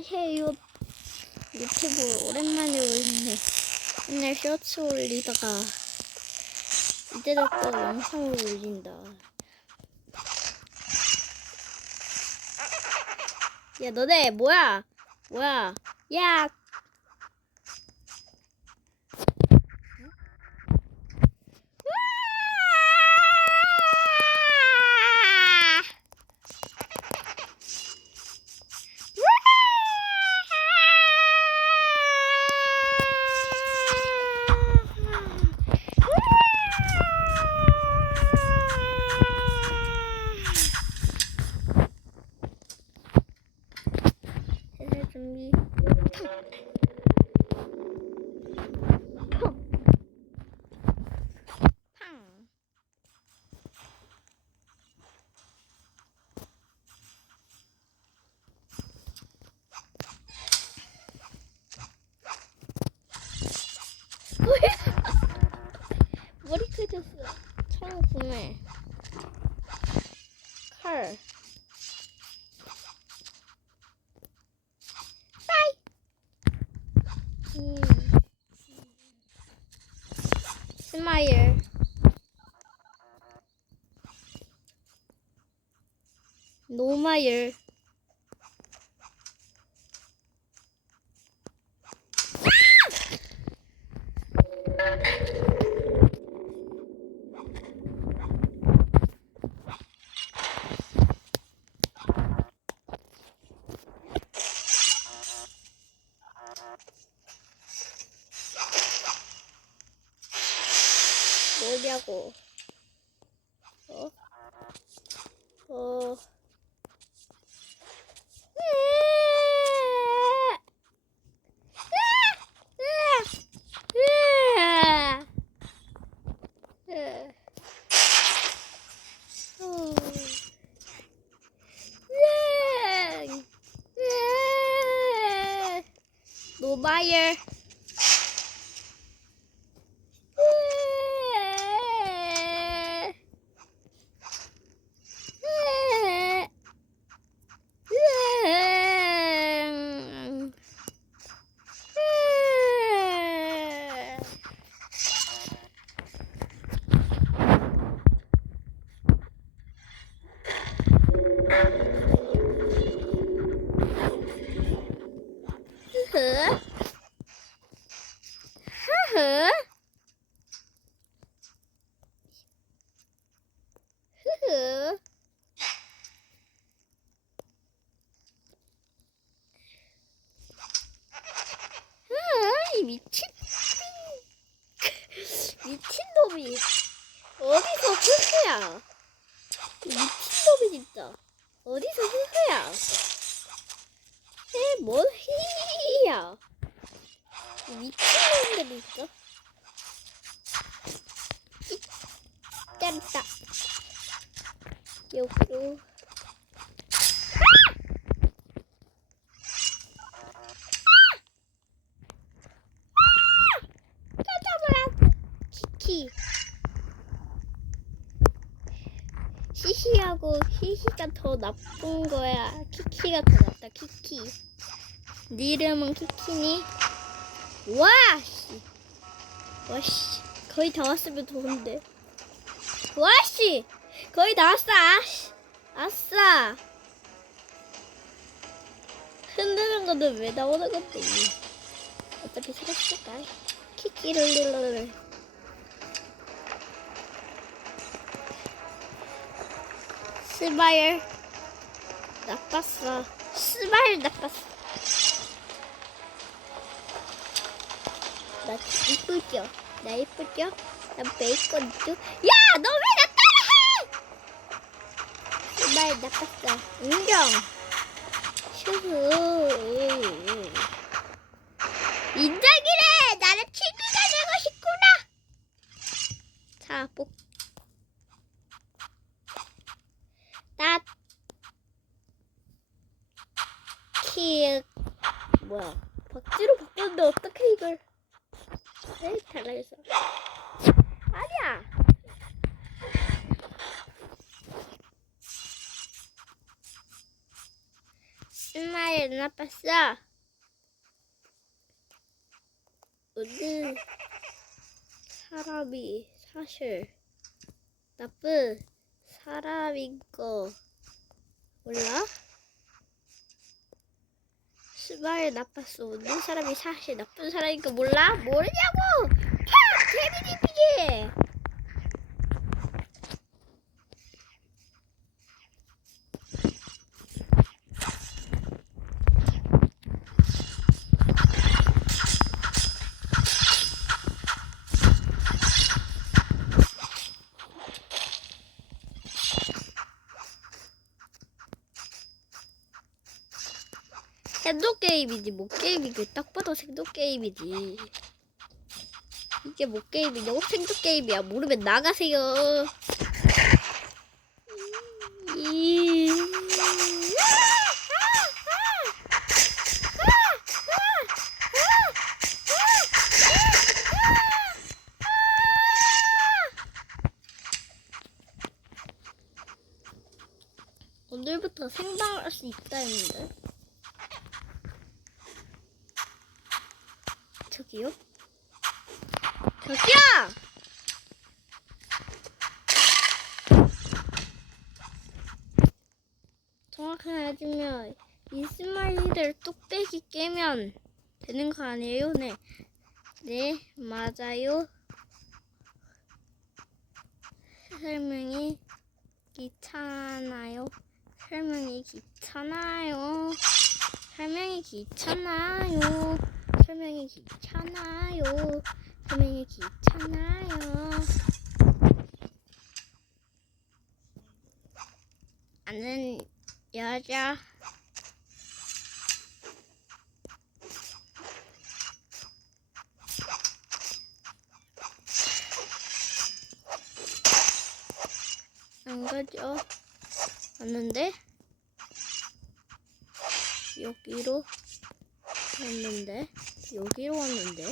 안녕하세요. 유튜브 오랜만에 올리네. 맨날 쇼츠 올리다가 이제는 또 영상을 올린다. 야 너네 뭐야? 뭐야? 야! 으아! 해설 준비. 팡. 팡. 뭐야? 머리 커졌어. 총 구매. 칼. 빠이. 음. 스마일. 노마일. 뭐냐고. 어? 어. 노바일. 흐흐. 흐흐. 흐흐. 아, 이 미친 미친 놈이 어디서? 이 미친 놈이 진짜 어디서 흐흐야? 에뭔 히야? 이 미친 놈 들 있어? 짠다. 여기로. 찾아보라고. 키키. 히히하고 히히가 더 나쁜 거야. 키키가 더 낫다. 키키. 네 이름은 키키니? 와 씨. 와 씨. 거의 다 왔으면 좋은데. 와 씨. 거의 다 왔어. 아씨. 아싸. 흔드는 거는 왜 나오는 건데? 어차피? 키키를 눌러를. 스마일 나빴어. 스마일 나빴어. 나 이쁘죠? 나 이쁘죠? 나 베이컨 죠 야! 너 왜 나 따라해! 스마일 나빴어. 인정. 휴후. 인정이래! 나는 친구가 되고 싶구나! 자, 복. 나. 키. 뭐야. 박지로 바꿨는데 어떻게 이걸. 네, 달라졌어. 아니야. 이스마일 나빴어. 어느 사람이 사실 나쁜 사람인 거 몰라? 스마일 나빴어. 어느 사람이 사실 나쁜 사람인 거 몰라? 모르냐고! 팍! 개미디피게! 생도 게임이지. 뭐 게임이지 딱 봐도 생도 게임이지. 이게 뭐 게임이냐고 생도 게임이야? 모르면 나가세요. 이- 오늘부터 생방할 수 있다 했는데 저기요? 저기요! 정확하게 말하자면 이 스마일을 뚝배기 깨면 되는 거 아니에요? 네. 네, 맞아요. 설명이 귀찮아요. 설명이 귀찮아요. 설명이 귀찮아요. 설명이 귀찮아요. 설명이 귀찮아요. 아는 여자. 안 가죠. 왔는데 여기로 왔는데? 여기로 왔는데?